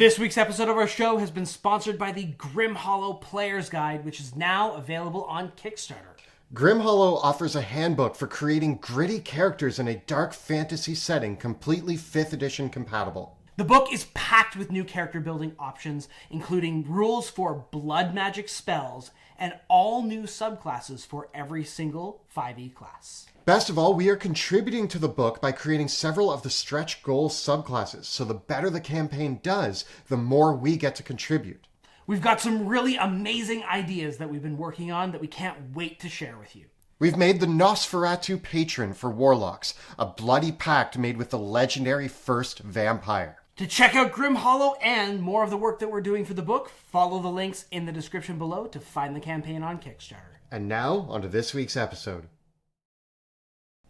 This week's episode of our show has been sponsored by the Grim Hollow Player's Guide, which is now available on Kickstarter. Grim Hollow offers a handbook for creating gritty characters in a dark fantasy setting, completely 5th edition compatible. The book is packed with new character building options, including rules for blood magic spells and all new subclasses for every single 5e class. Best of all, we are contributing to the book by creating several of the stretch goal subclasses, so the better the campaign does, the more we get to contribute. We've got some really amazing ideas that we've been working on that we can't wait to share with you. We've made the Nosferatu Patron for Warlocks, a bloody pact made with the legendary first vampire. To check out Grim Hollow and more of the work that we're doing for the book, follow the links in the description below to find the campaign on Kickstarter. And now, on to this week's episode.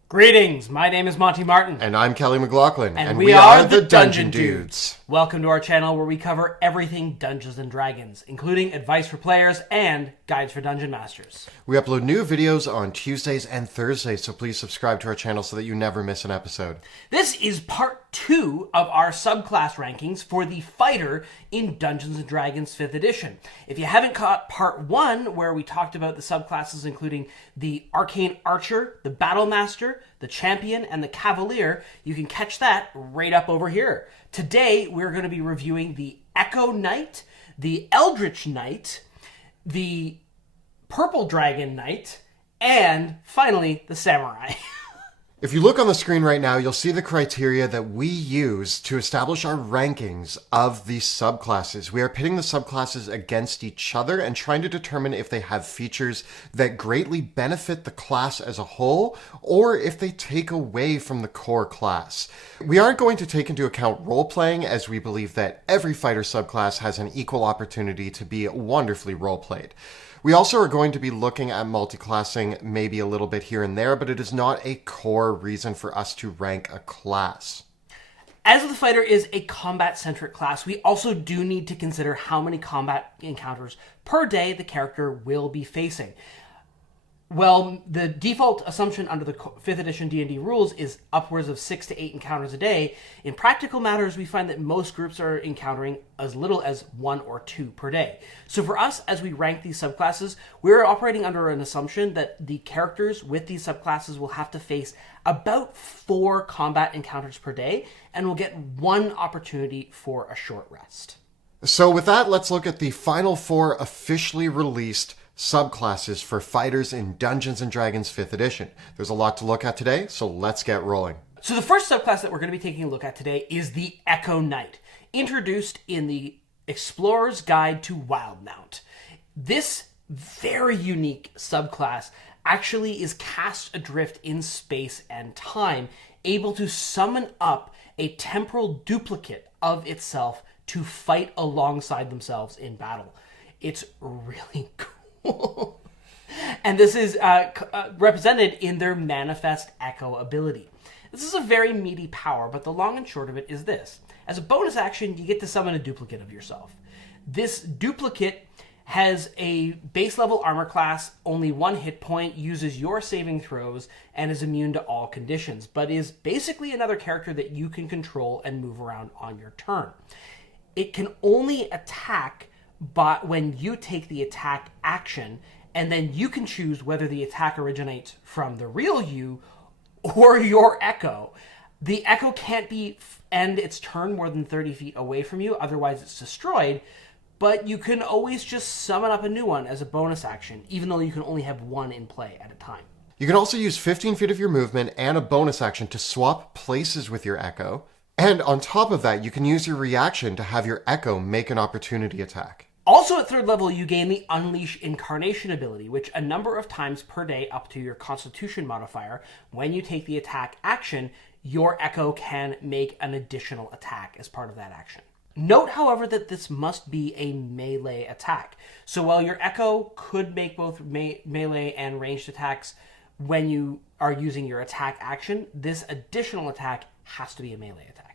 Greetings, my name is Monty Martin. And I'm Kelly McLaughlin. And we are the Dungeon Dudes. Welcome to our channel where we cover everything Dungeons & Dragons, including advice for players and guides for Dungeon Masters. We upload new videos on Tuesdays and Thursdays, so please subscribe to our channel so that you never miss an episode. This is part 2 of our subclass rankings for the fighter in Dungeons & Dragons 5th edition. If you haven't caught part 1, where we talked about the subclasses including the Arcane Archer, the Battle Master, the Champion, and the Cavalier, you can catch that right up over here. Today, we're going to be reviewing the Echo Knight, the Eldritch Knight, the Purple Dragon Knight, and finally, the Samurai. If you look on the screen right now, you'll see the criteria that we use to establish our rankings of the subclasses. We are pitting the subclasses against each other and trying to determine if they have features that greatly benefit the class as a whole, or if they take away from the core class. We aren't going to take into account role-playing, as we believe that every fighter subclass has an equal opportunity to be wonderfully role-played. We also are going to be looking at multiclassing maybe a little bit here and there, but it is not a core reason for us to rank a class. As the fighter is a combat-centric class, we also do need to consider how many combat encounters per day the character will be facing. Well, the default assumption under the 5th edition D&D rules is upwards of 6 to 8 encounters a day. In practical matters, we find that most groups are encountering as little as 1 or 2 per day. So for us, as we rank these subclasses, we're operating under an assumption that the characters with these subclasses will have to face about 4 combat encounters per day, and will get 1 opportunity for a short rest. So with that, let's look at the final 4 officially released subclasses for fighters in Dungeons & Dragons 5th edition. There's a lot to look at today, so let's get rolling. So the first subclass that we're going to be taking a look at today is the Echo Knight, introduced in the Explorer's Guide to Wildmount. This very unique subclass actually is cast adrift in space and time, able to summon up a temporal duplicate of itself to fight alongside themselves in battle. It's really cool. And this is represented in their Manifest Echo ability. This is a very meaty power, but the long and short of it is this. As a bonus action, you get to summon a duplicate of yourself. This duplicate has a base level armor class, only 1 hit point, uses your saving throws, and is immune to all conditions, but is basically another character that you can control and move around on your turn. It can only attack but when you take the attack action, and then you can choose whether the attack originates from the real you or your Echo. The Echo can't end its turn more than 30 feet away from you, otherwise it's destroyed, but you can always just summon up a new one as a bonus action, even though you can only have 1 in play at a time. You can also use 15 feet of your movement and a bonus action to swap places with your Echo, and on top of that, you can use your reaction to have your Echo make an opportunity attack. Also at 3rd level, you gain the Unleash Incarnation ability, which a number of times per day up to your Constitution modifier, when you take the attack action, your Echo can make an additional attack as part of that action. Note, however, that this must be a melee attack. So while your Echo could make both melee and ranged attacks when you are using your attack action, this additional attack has to be a melee attack.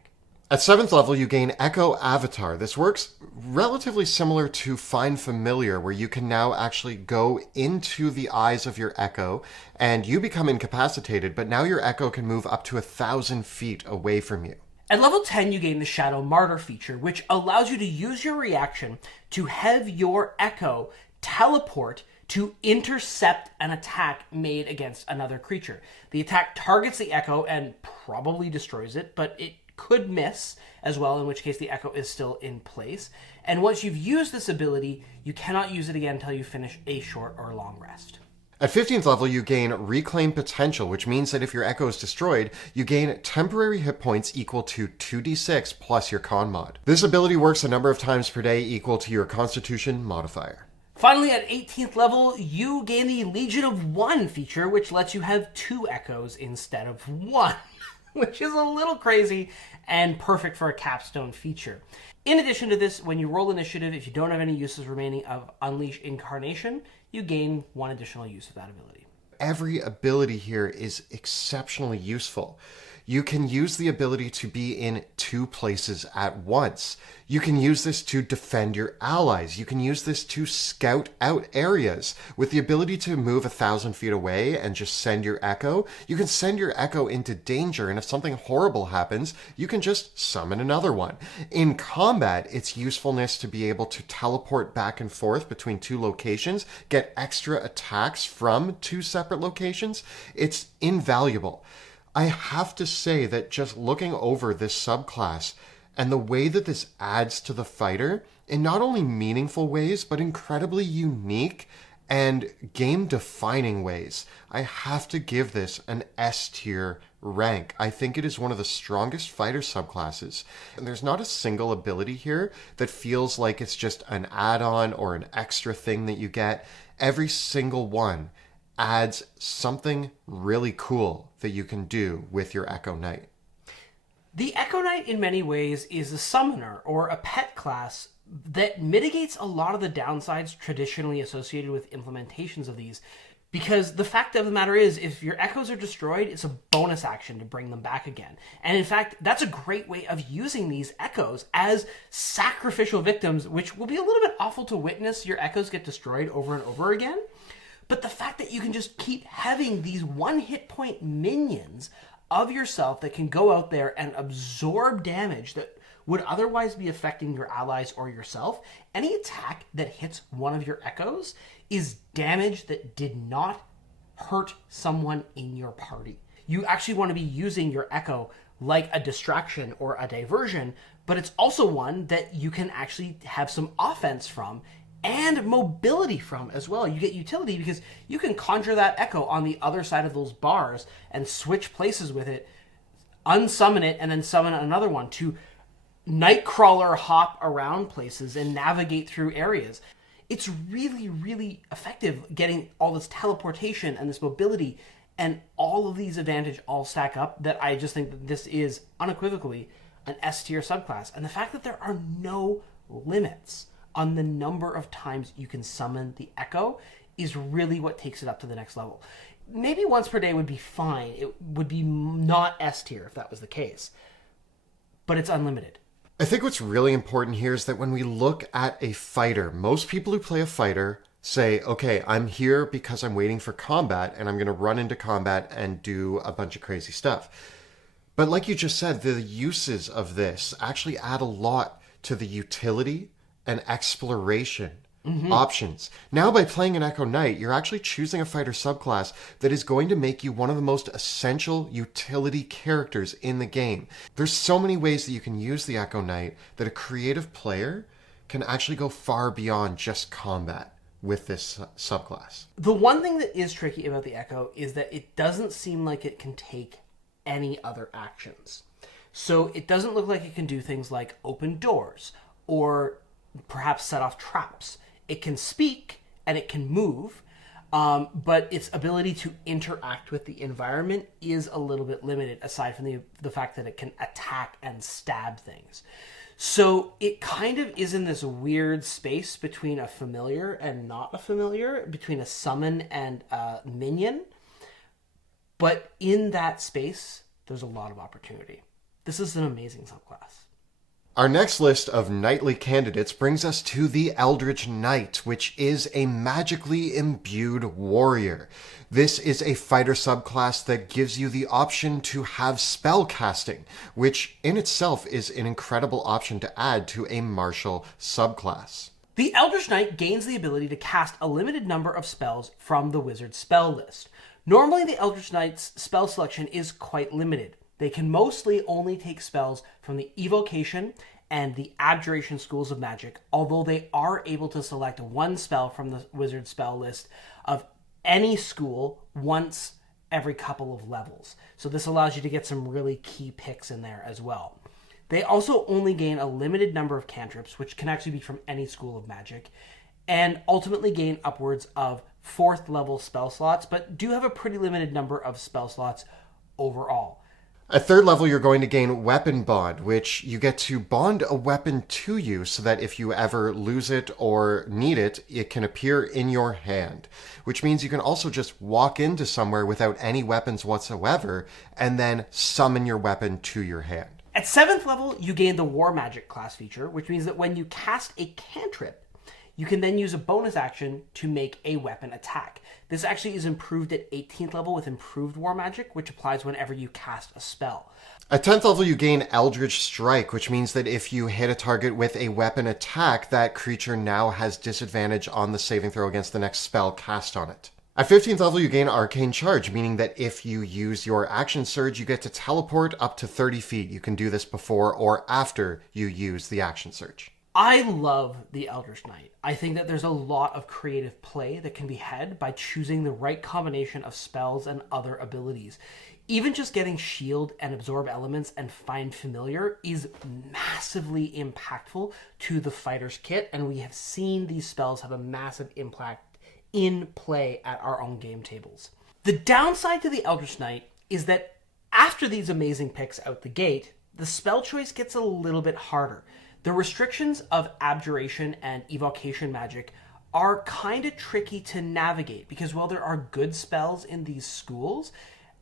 At 7th level, you gain Echo Avatar. This works relatively similar to Find Familiar, where you can now actually go into the eyes of your Echo, and you become incapacitated, but now your Echo can move up to 1,000 feet away from you. At level 10, you gain the Shadow Martyr feature, which allows you to use your reaction to have your Echo teleport to intercept an attack made against another creature. The attack targets the Echo and probably destroys it, but it could miss as well, in which case the Echo is still in place. And once you've used this ability, you cannot use it again until you finish a short or long rest. At 15th level, you gain Reclaim Potential, which means that if your Echo is destroyed, you gain temporary hit points equal to 2d6 plus your Con mod. This ability works a number of times per day equal to your Constitution modifier. Finally, at 18th level, you gain the Legion of One feature, which lets you have 2 Echoes instead of 1, which is a little crazy and perfect for a capstone feature. In addition to this, when you roll initiative, if you don't have any uses remaining of Unleash Incarnation, you gain 1 additional use of that ability. Every ability here is exceptionally useful. You can use the ability to be in 2 places at once. You can use this to defend your allies. You can use this to scout out areas. With the ability to move 1,000 feet away and just send your Echo, you can send your Echo into danger, and if something horrible happens, you can just summon another one. In combat, its usefulness to be able to teleport back and forth between 2 locations, get extra attacks from 2 separate locations, it's invaluable. I have to say that just looking over this subclass and the way that this adds to the fighter in not only meaningful ways, but incredibly unique and game-defining ways, I have to give this an S tier rank. I think it is one of the strongest fighter subclasses. And there's not a single ability here that feels like it's just an add-on or an extra thing that you get. Every single one adds something really cool that you can do with your Echo Knight. The Echo Knight, in many ways, is a summoner or a pet class that mitigates a lot of the downsides traditionally associated with implementations of these. Because the fact of the matter is, if your Echoes are destroyed, it's a bonus action to bring them back again. And in fact, that's a great way of using these Echoes as sacrificial victims, which will be a little bit awful to witness your Echoes get destroyed over and over again. But the fact that you can just keep having these 1 hit point minions of yourself that can go out there and absorb damage that would otherwise be affecting your allies or yourself, any attack that hits one of your Echoes is damage that did not hurt someone in your party. You actually want to be using your Echo like a distraction or a diversion, but it's also one that you can actually have some offense from and mobility from as well. You get utility because you can conjure that Echo on the other side of those bars and switch places with it, unsummon it, and then summon another one to Nightcrawler hop around places and navigate through areas. It's really, really effective getting all this teleportation and this mobility, and all of these advantages all stack up that I just think that this is unequivocally an S tier subclass. And the fact that there are no limits on the number of times you can summon the Echo is really what takes it up to the next level. Maybe once per day would be fine. It would be not S tier if that was the case. But it's unlimited. I think what's really important here is that when we look at a fighter, most people who play a fighter say, okay, I'm here because I'm waiting for combat and I'm going to run into combat and do a bunch of crazy stuff. But like you just said, the uses of this actually add a lot to the utility and exploration options. Now, by playing an Echo Knight, you're actually choosing a fighter subclass that is going to make you one of the most essential utility characters in the game. There's so many ways that you can use the Echo Knight that a creative player can actually go far beyond just combat with this subclass. The one thing that is tricky about the Echo is that it doesn't seem like it can take any other actions. So it doesn't look like it can do things like open doors or perhaps set off traps. It can speak and it can move, but its ability to interact with the environment is a little bit limited, aside from the fact that it can attack and stab things. So it kind of is in this weird space between a familiar and not a familiar, between a summon and a minion. But in that space, there's a lot of opportunity. This is an amazing subclass. Our next list of knightly candidates brings us to the Eldritch Knight, which is a magically imbued warrior. This is a fighter subclass that gives you the option to have spell casting, which in itself is an incredible option to add to a martial subclass. The Eldritch Knight gains the ability to cast a limited number of spells from the wizard's spell list. Normally, the Eldritch Knight's spell selection is quite limited. They can mostly only take spells from the Evocation and the Abjuration schools of magic, although they are able to select one spell from the wizard spell list of any school once every couple of levels. So this allows you to get some really key picks in there as well. They also only gain a limited number of cantrips, which can actually be from any school of magic, and ultimately gain upwards of 4th level spell slots, but do have a pretty limited number of spell slots overall. At 3rd level, you're going to gain Weapon Bond, which you get to bond a weapon to you so that if you ever lose it or need it, it can appear in your hand, which means you can also just walk into somewhere without any weapons whatsoever and then summon your weapon to your hand. At 7th level, you gain the War Magic class feature, which means that when you cast a cantrip, you can then use a bonus action to make a weapon attack. This actually is improved at 18th level with improved War Magic, which applies whenever you cast a spell. At 10th level, you gain Eldritch Strike, which means that if you hit a target with a weapon attack, that creature now has disadvantage on the saving throw against the next spell cast on it. At 15th level, you gain Arcane Charge, meaning that if you use your action surge, you get to teleport up to 30 feet. You can do this before or after you use the action surge. I love the Eldritch Knight. I think that there's a lot of creative play that can be had by choosing the right combination of spells and other abilities. Even just getting Shield and Absorb Elements and Find Familiar is massively impactful to the fighter's kit, and we have seen these spells have a massive impact in play at our own game tables. The downside to the Eldritch Knight is that after these amazing picks out the gate, the spell choice gets a little bit harder. The restrictions of Abjuration and Evocation magic are kind of tricky to navigate because while there are good spells in these schools,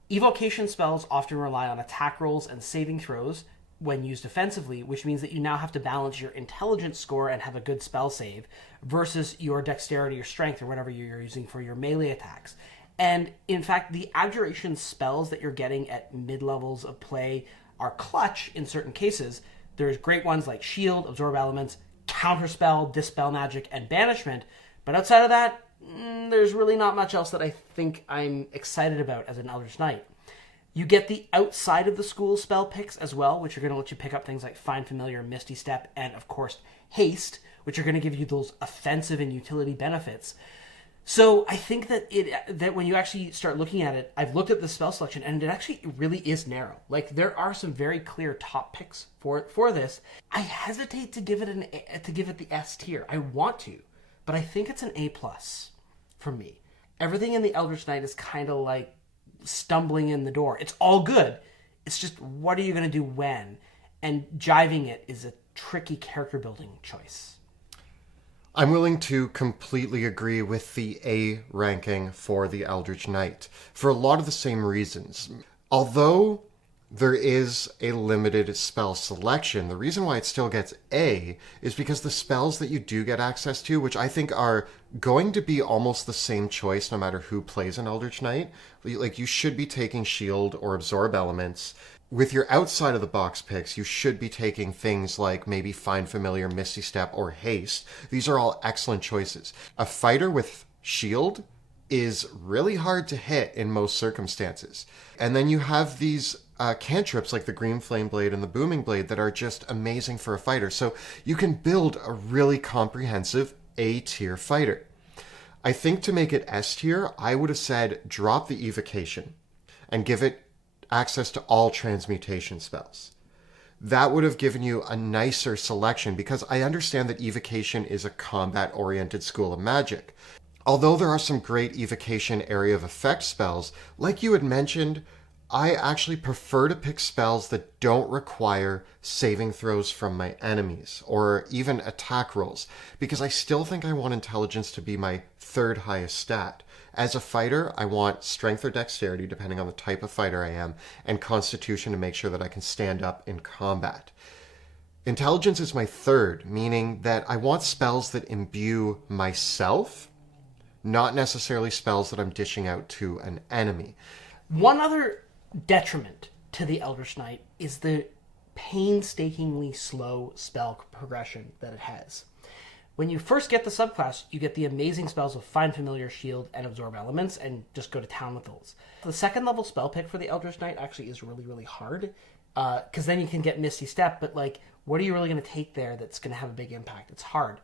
Evocation spells often rely on attack rolls and saving throws when used offensively, which means that you now have to balance your intelligence score and have a good spell save versus your dexterity or strength or whatever you're using for your melee attacks. And in fact, the Abjuration spells that you're getting at mid-levels of play are clutch in certain cases. There's great ones like Shield, Absorb Elements, Counterspell, Dispel Magic, and Banishment. But outside of that, there's really not much else that I think I'm excited about as an Eldritch Knight. You get the outside of the school spell picks as well, which are going to let you pick up things like Find Familiar, Misty Step, and of course Haste, which are going to give you those offensive and utility benefits. So I think that that when you actually start looking at it, I've looked at the spell selection and it actually really is narrow. Like there are some very clear top picks for this. I hesitate to give it the S tier. I want to, but I think it's an A+ for me. Everything in the Eldritch Knight is kind of like stumbling in the door. It's all good. It's just what are you going to do when? And jiving it is a tricky character building choice. I'm willing to completely agree with the A ranking for the Eldritch Knight for a lot of the same reasons. Although there is a limited spell selection, the reason why it still gets A is because the spells that you do get access to, which I think are going to be almost the same choice no matter who plays an Eldritch Knight, like you should be taking Shield or Absorb Elements. With your outside of the box picks, you should be taking things like maybe Find Familiar, Misty Step, or Haste. These are all excellent choices. A fighter with Shield is really hard to hit in most circumstances. And then you have these cantrips like the Green Flame Blade and the Booming Blade that are just amazing for a fighter. So you can build a really comprehensive A-tier fighter. I think to make it S-tier, I would have said drop the Evocation and give it access to all transmutation spells. That would have given you a nicer selection because I understand that Evocation is a combat-oriented school of magic. Although there are some great Evocation area of effect spells, like you had mentioned, I actually prefer to pick spells that don't require saving throws from my enemies or even attack rolls because I still think I want intelligence to be my 3rd highest stat. As a fighter, I want strength or dexterity, depending on the type of fighter I am, and constitution to make sure that I can stand up in combat. Intelligence is my third, meaning that I want spells that imbue myself, not necessarily spells that I'm dishing out to an enemy. One other detriment to the Eldritch Knight is the painstakingly slow spell progression that it has. When you first get the subclass, you get the amazing spells of Find Familiar, Shield, and Absorb Elements, and just go to town with those. The second level spell pick for the Eldritch Knight actually is really, really hard, because then you can get Misty Step, but like, what are you really going to take there that's going to have a big impact? It's hard.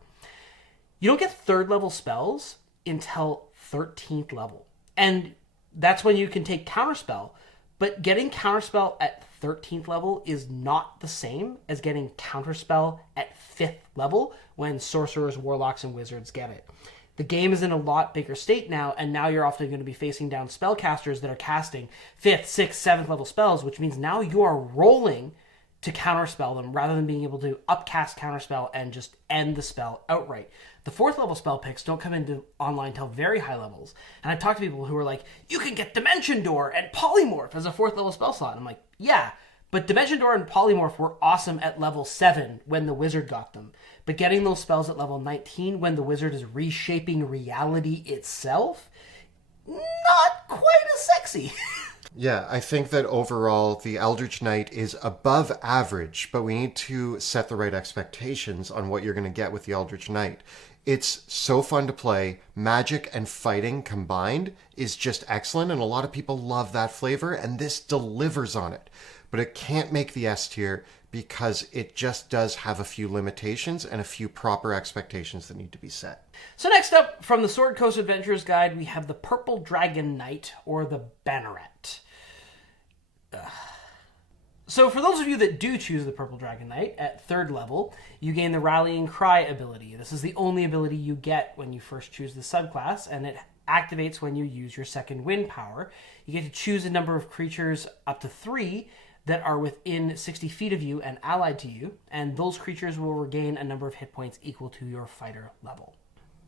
You don't get third level spells until 13th level, and that's when you can take Counterspell, but getting Counterspell at 13th level is not the same as getting Counterspell at 5th level when Sorcerers, Warlocks, and Wizards get it. The game is in a lot bigger state now, and now you're often going to be facing down spellcasters that are casting 5th, 6th, 7th level spells, which means now you are rolling to counterspell them rather than being able to upcast counterspell and just end the spell outright. The 4th level spell picks don't come into online till very high levels. And I've talked to people who are like, you can get Dimension Door and Polymorph as a 4th level spell slot. And I'm like, yeah, but Dimension Door and Polymorph were awesome at level 7 when the wizard got them. But getting those spells at level 19 when the wizard is reshaping reality itself, not quite as sexy. Yeah, I think that overall the Eldritch Knight is above average, but we need to set the right expectations on what you're going to get with the Eldritch Knight. It's so fun to play. Magic and fighting combined is just excellent, and a lot of people love that flavor, and this delivers on it. But it can't make the S tier because it just does have a few limitations and a few proper expectations that need to be set. So next up, from the Sword Coast Adventures Guide, we have the Purple Dragon Knight, or the Banneret. So for those of you that do choose the Purple Dragon Knight, at 3rd level, you gain the Rallying Cry ability. This is the only ability you get when you first choose the subclass, and it activates when you use your second wind power. You get to choose a number of creatures up to 3 that are within 60 feet of you and allied to you, and those creatures will regain a number of hit points equal to your fighter level.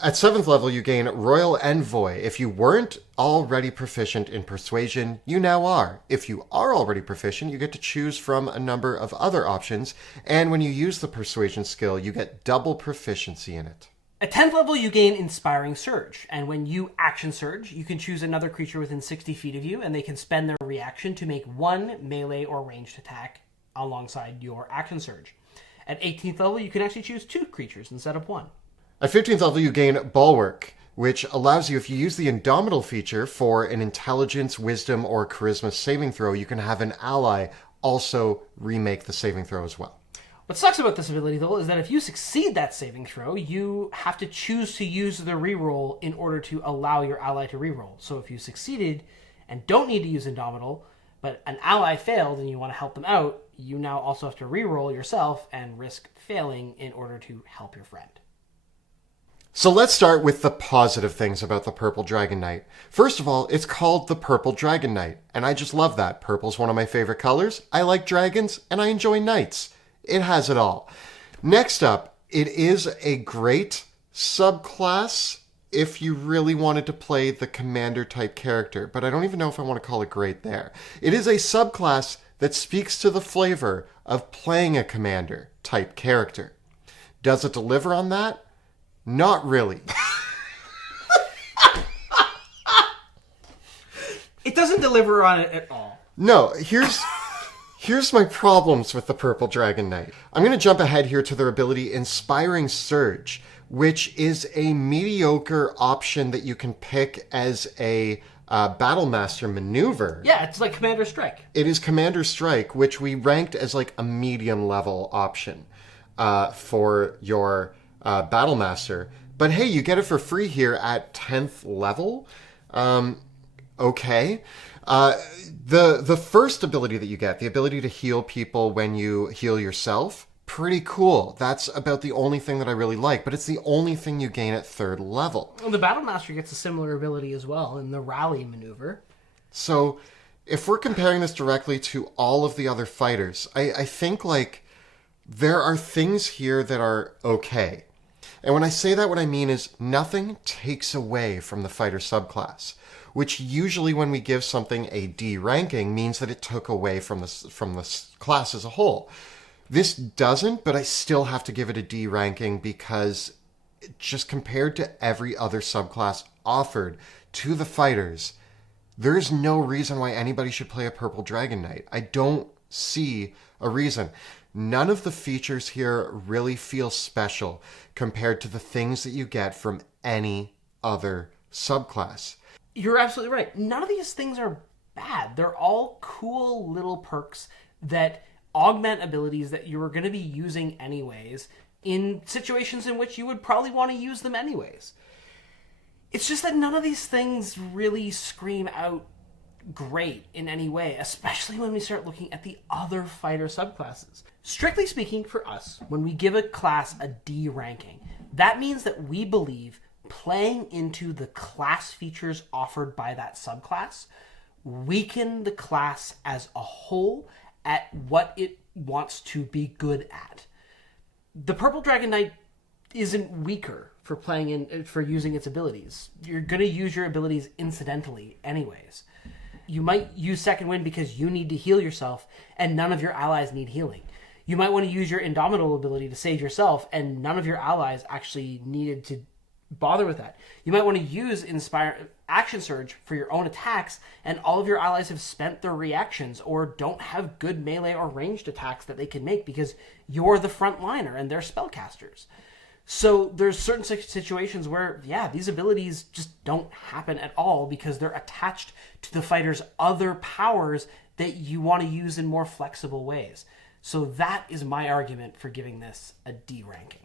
At 7th level, you gain Royal Envoy. If you weren't already proficient in Persuasion, you now are. If you are already proficient, you get to choose from a number of other options, and when you use the Persuasion skill, you get double proficiency in it. At 10th level, you gain Inspiring Surge, and when you action surge, you can choose another creature within 60 feet of you, and they can spend their reaction to make one melee or ranged attack alongside your action surge. At 18th level, you can actually choose 2 creatures instead of 1. At 15th level, you gain Bulwark, which allows you, if you use the Indomitable feature for an Intelligence, Wisdom, or Charisma saving throw, you can have an ally also remake the saving throw as well. What sucks about this ability, though, is that if you succeed that saving throw, you have to choose to use the reroll in order to allow your ally to reroll. So if you succeeded and don't need to use Indomitable, but an ally failed and you want to help them out, you now also have to reroll yourself and risk failing in order to help your friend. So let's start with the positive things about the Purple Dragon Knight. First of all, it's called the Purple Dragon Knight, and I just love that. Purple's one of my favorite colors. I like dragons, and I enjoy knights. It has it all. Next up, it is a great subclass if you really wanted to play the commander type character, but I don't even know if I want to call it great there. It is a subclass that speaks to the flavor of playing a commander type character. Does it deliver on that? Not really. It doesn't deliver on it at all. No, here's my problems with the Purple Dragon Knight. I'm going to jump ahead here to their ability Inspiring Surge, which is a mediocre option that you can pick as a Battlemaster maneuver. Yeah, it's like Commander Strike. It is Commander Strike, which we ranked as like a medium level option for your Battlemaster. But hey, you get it for free here at 10th level. Okay. The first ability that you get, the ability to heal people when you heal yourself, pretty cool. That's about the only thing that I really like, but it's the only thing you gain at 3rd level. Well, the Battlemaster gets a similar ability as well in the Rally maneuver. So if we're comparing this directly to all of the other fighters, I think like there are things here that are okay. And when I say that, what I mean is nothing takes away from the fighter subclass, which usually when we give something a D ranking means that it took away from the class as a whole. This doesn't, but I still have to give it a D ranking because just compared to every other subclass offered to the fighters, there's no reason why anybody should play a Purple Dragon Knight. I don't see a reason. None of the features here really feel special compared to the things that you get from any other subclass. You're absolutely right. None of these things are bad. They're all cool little perks that augment abilities that you were going to be using anyways in situations in which you would probably want to use them anyways. It's just that none of these things really scream out great in any way, especially when we start looking at the other fighter subclasses. Strictly speaking, for us, when we give a class a D ranking, that means that we believe playing into the class features offered by that subclass weaken the class as a whole at what it wants to be good at. The Purple Dragon Knight isn't weaker for using its abilities. You're going to use your abilities incidentally anyways. You might use Second Wind because you need to heal yourself and none of your allies need healing. You might want to use your Indomitable ability to save yourself and none of your allies actually needed to bother with that. You might want to use Action Surge for your own attacks and all of your allies have spent their reactions or don't have good melee or ranged attacks that they can make because you're the frontliner and they're spellcasters. So there's certain situations where, these abilities just don't happen at all because they're attached to the fighter's other powers that you want to use in more flexible ways. So that is my argument for giving this a D ranking.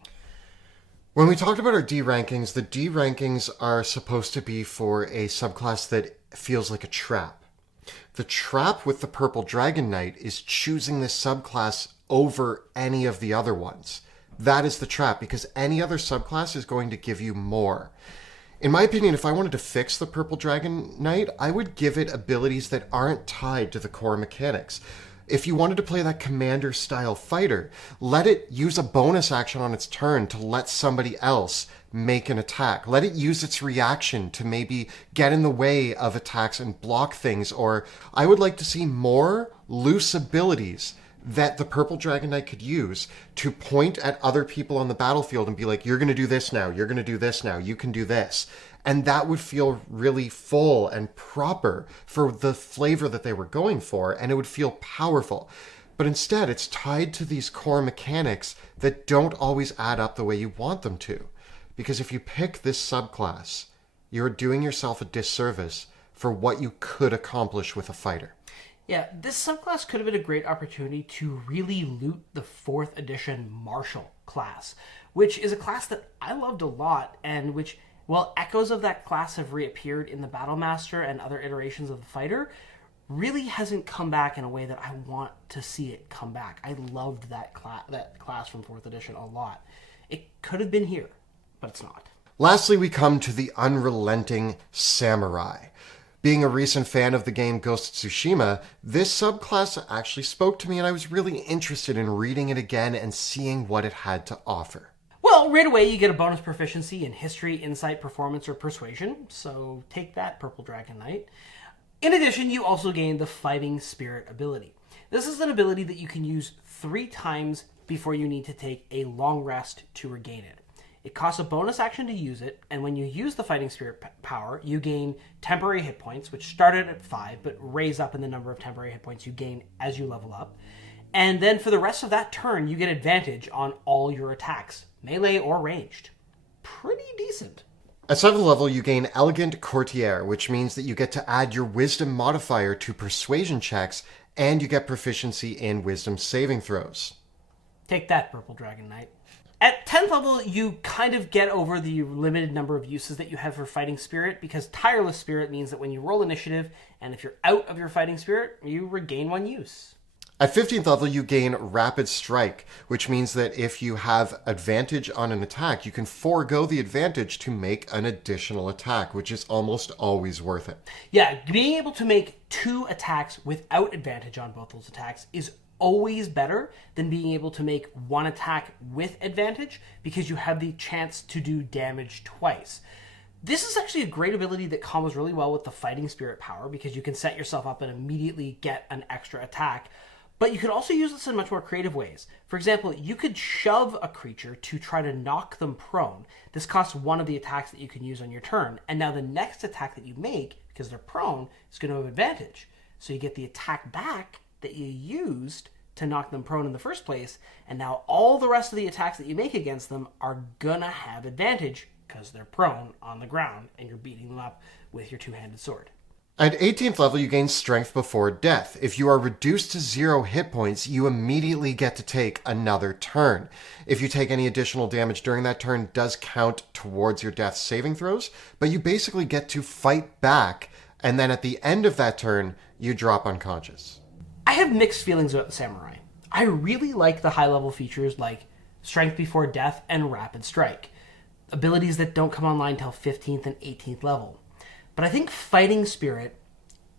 When we talked about our D rankings, the D rankings are supposed to be for a subclass that feels like a trap. The trap with the Purple Dragon Knight is choosing this subclass over any of the other ones. That is the trap, because any other subclass is going to give you more. In my opinion, if I wanted to fix the Purple Dragon Knight, I would give it abilities that aren't tied to the core mechanics. If you wanted to play that commander-style fighter, let it use a bonus action on its turn to let somebody else make an attack. Let it use its reaction to maybe get in the way of attacks and block things. Or I would like to see more loose abilities that the Purple Dragon Knight could use to point at other people on the battlefield and be like, you're going to do this now, you're going to do this now, you can do this. And that would feel really full and proper for the flavor that they were going for, and it would feel powerful. But instead, it's tied to these core mechanics that don't always add up the way you want them to. Because if you pick this subclass, you're doing yourself a disservice for what you could accomplish with a fighter. Yeah, this subclass could have been a great opportunity to really loot the 4th edition Marshal class, which is a class that I loved a lot, and which, while echoes of that class have reappeared in the Battlemaster and other iterations of the fighter, really hasn't come back in a way that I want to see it come back. I loved that class from 4th edition a lot. It could have been here, but it's not. Lastly, we come to the Unrelenting Samurai. Being a recent fan of the game Ghost of Tsushima, this subclass actually spoke to me and I was really interested in reading it again and seeing what it had to offer. Well, right away you get a bonus proficiency in History, Insight, Performance, or Persuasion, so take that, Purple Dragon Knight. In addition, you also gain the Fighting Spirit ability. This is an ability that you can use 3 times before you need to take a long rest to regain it. It costs a bonus action to use it, and when you use the Fighting Spirit power, you gain temporary hit points, which started at 5, but raise up in the number of temporary hit points you gain as you level up. And then for the rest of that turn, you get advantage on all your attacks, melee or ranged. Pretty decent. At 7th level, you gain Elegant Courtier, which means that you get to add your Wisdom modifier to Persuasion checks, and you get proficiency in Wisdom saving throws. Take that, Purple Dragon Knight. At 10th level, you kind of get over the limited number of uses that you have for Fighting Spirit, because Tireless Spirit means that when you roll initiative, and if you're out of your Fighting Spirit, you regain 1 use. At 15th level, you gain Rapid Strike, which means that if you have advantage on an attack, you can forego the advantage to make an additional attack, which is almost always worth it. Yeah, being able to make 2 attacks without advantage on both those attacks is always better than being able to make 1 attack with advantage, because you have the chance to do damage twice. This is actually a great ability that combos really well with the Fighting Spirit power, because you can set yourself up and immediately get an extra attack. But you could also use this in much more creative ways. For example, you could shove a creature to try to knock them prone. This costs one of the attacks that you can use on your turn. And now the next attack that you make, because they're prone, is going to have advantage. So you get the attack back that you used to knock them prone in the first place. And now all the rest of the attacks that you make against them are going to have advantage because they're prone on the ground and you're beating them up with your two-handed sword. At 18th level, you gain Strength Before Death. If you are reduced to 0 hit points, you immediately get to take another turn. If you take any additional damage during that turn, it does count towards your death saving throws, but you basically get to fight back, and then at the end of that turn, you drop unconscious. I have mixed feelings about the Samurai. I really like the high-level features like Strength Before Death and Rapid Strike, abilities that don't come online till 15th and 18th level. But I think Fighting Spirit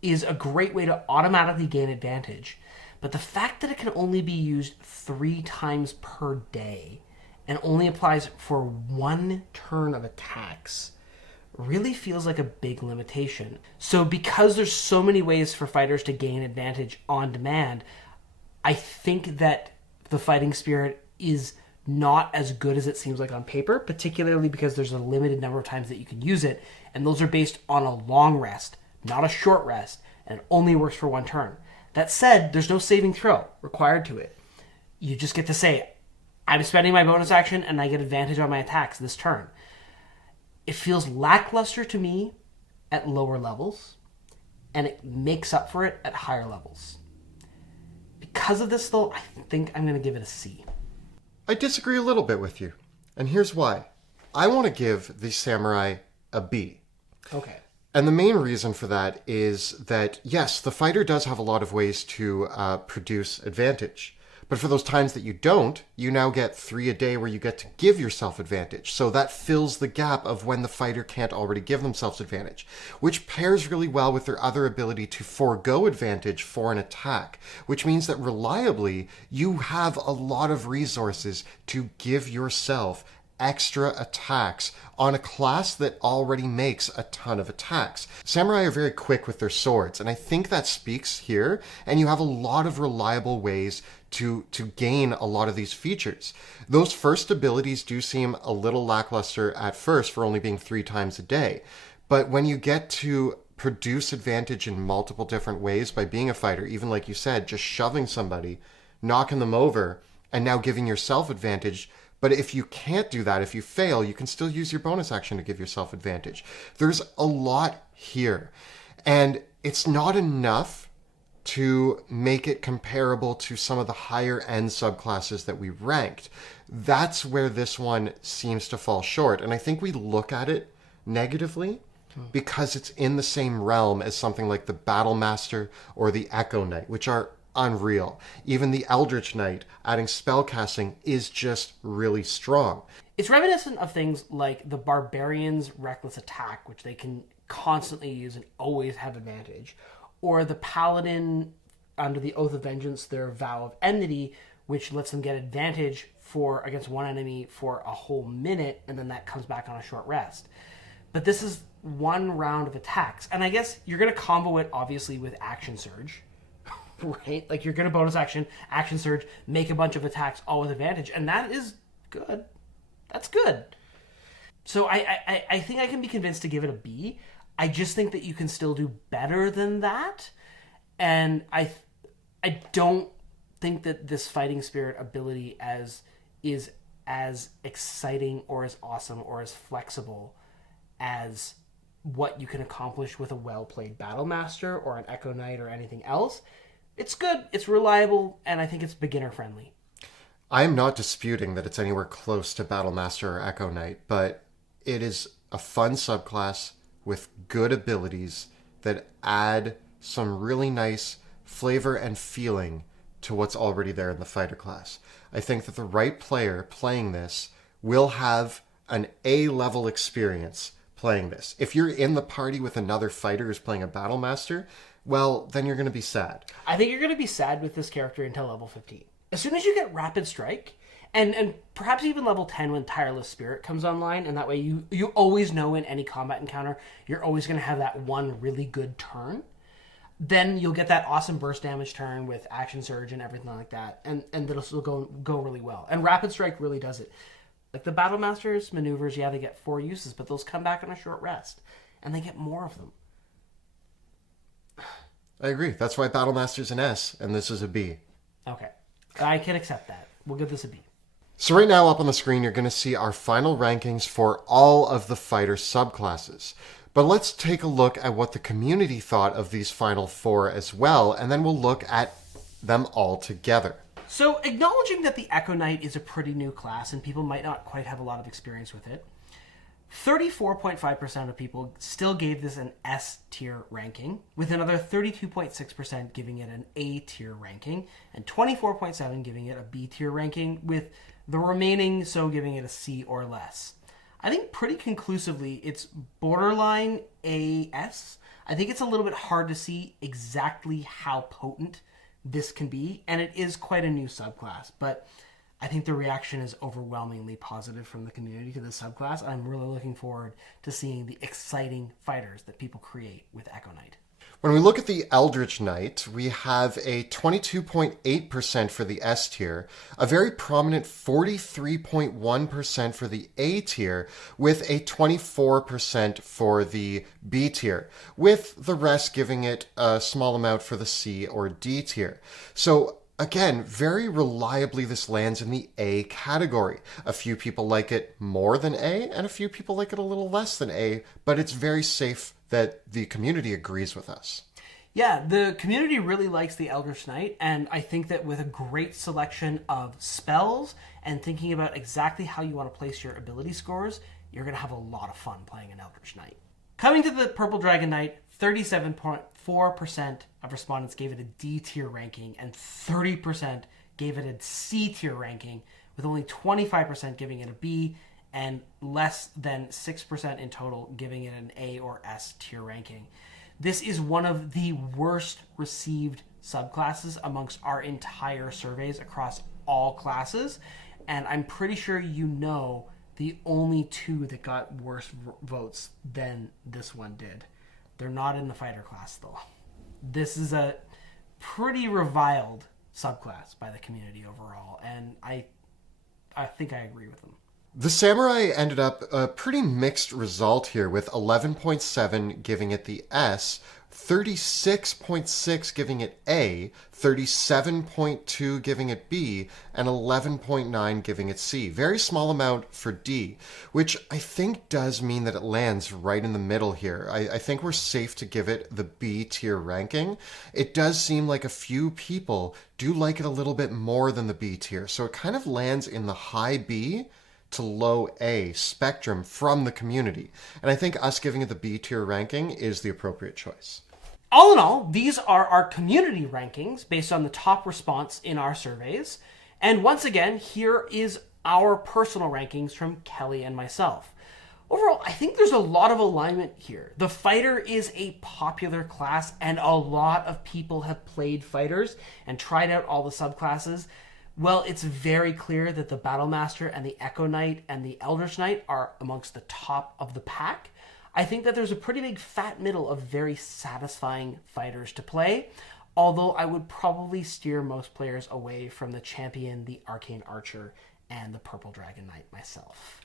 is a great way to automatically gain advantage. But the fact that it can only be used 3 times per day and only applies for 1 turn of attacks really feels like a big limitation. So because there's so many ways for fighters to gain advantage on demand, I think that the Fighting Spirit is not as good as it seems like on paper, particularly because there's a limited number of times that you can use it, and those are based on a long rest, not a short rest, and it only works for 1 turn. That said, there's no saving throw required to it. You just get to say, I'm spending my bonus action and I get advantage on my attacks this turn. It feels lackluster to me at lower levels, and it makes up for it at higher levels. Because of this, though, I think I'm going to give it a C. I disagree a little bit with you, and here's why. I want to give the Samurai a B. Okay. And the main reason for that is that, yes, the fighter does have a lot of ways to produce advantage. But for those times that you don't, you now get 3 a day where you get to give yourself advantage. So that fills the gap of when the fighter can't already give themselves advantage, which pairs really well with their other ability to forego advantage for an attack, which means that reliably, you have a lot of resources to give yourself extra attacks on a class that already makes a ton of attacks. Samurai are very quick with their swords, and I think that speaks here, and you have a lot of reliable ways to gain a lot of these features. Those first abilities do seem a little lackluster at first for only being 3 times a day, but when you get to produce advantage in multiple different ways by being a fighter, even like you said, just shoving somebody, knocking them over, and now giving yourself advantage. But if you can't do that, if you fail, you can still use your bonus action to give yourself advantage. There's a lot here. And it's not enough to make it comparable to some of the higher end subclasses that we ranked. That's where this one seems to fall short. And I think we look at it negatively because it's in the same realm as something like the Battle Master or the Echo Knight, which are unreal. Even the Eldritch Knight adding spellcasting is just really strong. It's reminiscent of things like the Barbarian's Reckless Attack, which they can constantly use and always have advantage, or the Paladin under the Oath of Vengeance, their Vow of Enmity, which lets them get advantage against one enemy for a whole minute, and then that comes back on a short rest. But this is 1 round of attacks, and I guess you're going to combo it obviously with Action Surge, right? Like you're going to bonus action surge, make a bunch of attacks all with advantage, and that is good. That's good. So I think I can be convinced to give it a B. I just think that you can still do better than that, and I don't think that this Fighting Spirit ability is as exciting or as awesome or as flexible as what you can accomplish with a well-played Battle Master or an Echo Knight or anything else. It's good, it's reliable, and I think it's beginner-friendly. I am not disputing that it's anywhere close to Battle Master or Echo Knight, but it is a fun subclass with good abilities that add some really nice flavor and feeling to what's already there in the fighter class. I think that the right player playing this will have an A-level experience playing this. If you're in the party with another fighter who's playing a Battle Master, well, then you're going to be sad. I think you're going to be sad with this character until level 15. As soon as you get Rapid Strike, and perhaps even level 10 when Tireless Spirit comes online, and that way you always know in any combat encounter, you're always going to have that one really good turn. then you'll get that awesome burst damage turn with Action Surge and everything like that, and that'll still go really well. And Rapid Strike really does it. Like the Battle Master's maneuvers, yeah, they get 4 uses, but those come back on a short rest, and they get more of them. I agree. That's why Battle Master's an S, and this is a B. Okay. I can accept that. We'll give this a B. So right now up on the screen, you're going to see our final rankings for all of the fighter subclasses. But let's take a look at what the community thought of these final 4 as well, and then we'll look at them all together. So, acknowledging that the Echo Knight is a pretty new class and people might not quite have a lot of experience with it, 34.5% of people still gave this an S tier ranking, with another 32.6% giving it an A tier ranking, and 24.7% giving it a B tier ranking, with the remaining so giving it a C or less. I think pretty conclusively it's borderline AS. I think it's a little bit hard to see exactly how potent this can be, and it is quite a new subclass, but I think the reaction is overwhelmingly positive from the community to this subclass. I'm really looking forward to seeing the exciting fighters that people create with Echo Knight. When we look at the Eldritch Knight, we have a 22.8% for the S tier, a very prominent 43.1% for the A tier, with a 24% for the B tier, with the rest giving it a small amount for the C or D tier. So again, very reliably this lands in the A category. A few people like it more than A, and a few people like it a little less than A, but it's very safe that the community agrees with us. Yeah, the community really likes the Eldritch Knight, and I think that with a great selection of spells and thinking about exactly how you want to place your ability scores, you're going to have a lot of fun playing an Eldritch Knight. Coming to the Purple Dragon Knight, 37.4% of respondents gave it a D tier ranking, and 30% gave it a C tier ranking, with only 25% giving it a B, and less than 6% in total giving it an A or S tier ranking. This is one of the worst received subclasses amongst our entire surveys across all classes, and I'm pretty sure you know the only 2 that got worse votes than this one did. They're not in the fighter class, though. This is a pretty reviled subclass by the community overall, and I think I agree with them. The Samurai ended up a pretty mixed result here, with 11.7 giving it the S, 36.6 giving it A, 37.2 giving it B, and 11.9 giving it C. Very small amount for D, which I think does mean that it lands right in the middle here. I think we're safe to give it the B tier ranking. It does seem like a few people do like it a little bit more than the B tier, so it kind of lands in the high B to low A spectrum from the community. And I think us giving it the B tier ranking is the appropriate choice. All in all, these are our community rankings based on the top response in our surveys. And once again, here is our personal rankings from Kelly and myself. Overall, I think there's a lot of alignment here. The fighter is a popular class, and a lot of people have played fighters and tried out all the subclasses. Well, it's very clear that the Battle Master and the Echo Knight and the Eldritch Knight are amongst the top of the pack. I think that there's a pretty big fat middle of very satisfying fighters to play, although I would probably steer most players away from the Champion, the Arcane Archer, and the Purple Dragon Knight myself.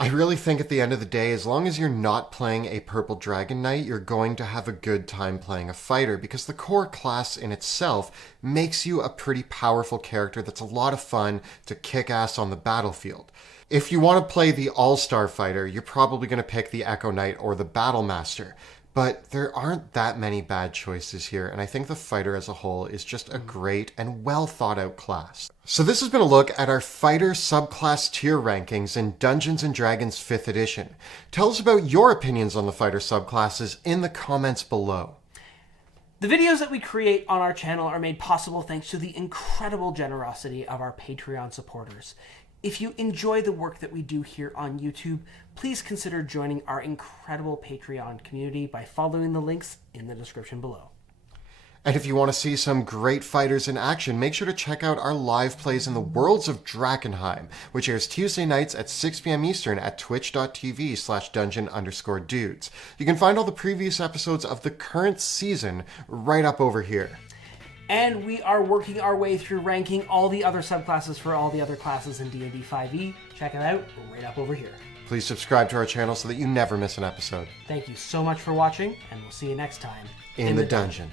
I really think at the end of the day, as long as you're not playing a Purple Dragon Knight, you're going to have a good time playing a fighter, because the core class in itself makes you a pretty powerful character that's a lot of fun to kick ass on the battlefield. If you want to play the all-star fighter, you're probably going to pick the Echo Knight or the Battle Master. But there aren't that many bad choices here, and I think the fighter as a whole is just a great and well thought out class. So this has been a look at our fighter subclass tier rankings in Dungeons & Dragons 5th edition. Tell us about your opinions on the fighter subclasses in the comments below. The videos that we create on our channel are made possible thanks to the incredible generosity of our Patreon supporters. If you enjoy the work that we do here on YouTube, please consider joining our incredible Patreon community by following the links in the description below. And if you want to see some great fighters in action, make sure to check out our live plays in the Worlds of Drakkenheim, which airs Tuesday nights at 6 p.m. Eastern at twitch.tv/dungeon_dudes. You can find all the previous episodes of the current season right up over here. And we are working our way through ranking all the other subclasses for all the other classes in D&D 5e. Check it out right up over here. Please subscribe to our channel so that you never miss an episode. Thank you so much for watching, and we'll see you next time In the dungeon.